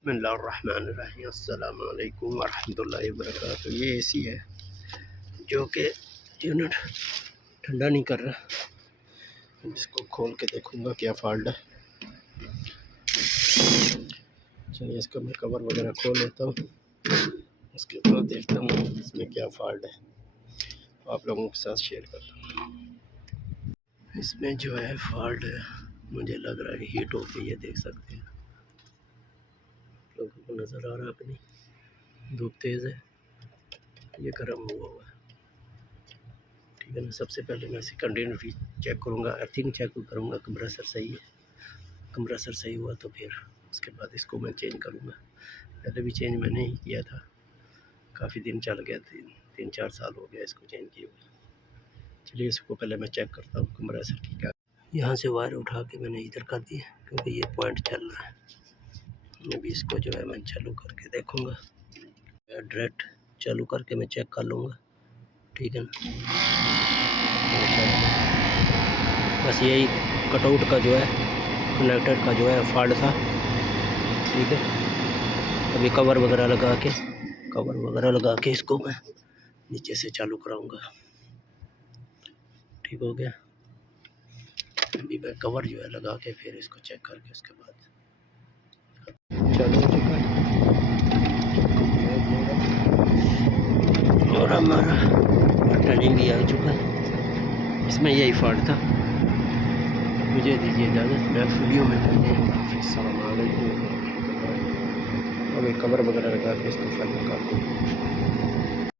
बिस्मिल्लाहिर्रहमानिर्रहीम अस्सलामु अलैकुम वरहमतुल्लाहि वबरकातुहू। ये एसी है जो कि यूनिट ठंडा नहीं कर रहा। इसको खोल के देखूंगा क्या फॉल्ट है। चलिए इसका मैं कवर वगैरह खोल लेता हूँ, उसके बाद देखता हूँ इसमें क्या फॉल्ट है, आप लोगों के साथ शेयर करता हूँ। इसमें जो है फॉल्ट है, मुझे लग रहा है हीट हो गई है। देख सकते हैं, लोगों को नज़र आ रहा है अपनी, धूप तेज़ है, ये गर्म हुआ है। ठीक है ना, सबसे पहले मैं इसे कंटिन्यूटी चेक करूँगा, अर्थिंग चेक करूँगा, कंप्रेसर सही है। कंप्रेसर सही हुआ तो फिर उसके बाद इसको मैं चेंज करूँगा। पहले भी चेंज मैंने ही किया था, काफ़ी दिन चल गया, 3-4 साल हो गया इसको चेंज किए हुए। चलिए इसको पहले मैं चेक करता हूँ कंप्रेसर की। क्या यहाँ से वायर उठा के मैंने इधर कर दी है क्योंकि ये पॉइंट चल रहा है। अभी इसको जो है मैं चालू करके देखूँगा, डायरेक्ट चालू करके मैं चेक कर लूँगा। ठीक है ना, बस यही कटआउट का जो है कनेक्टर का जो है फॉल्ट था। ठीक है, अभी कवर वगैरह लगा के इसको मैं नीचे से चालू कराऊंगा। ठीक हो गया, अभी मैं कवर जो है लगा के फिर इसको चेक करके उसके बाद चालू हो चुका है। और हमारा टर्निंग भी आ चुका है। इसमें यही फॉल्ट था। मुझे दीजिए इजाज़त, नेक्स्ट वीडियो में मिलते हैं। अस्सलाम वालेकुम। अभी कवर वगैरह लगा के इसको फाइनल कर दूँ।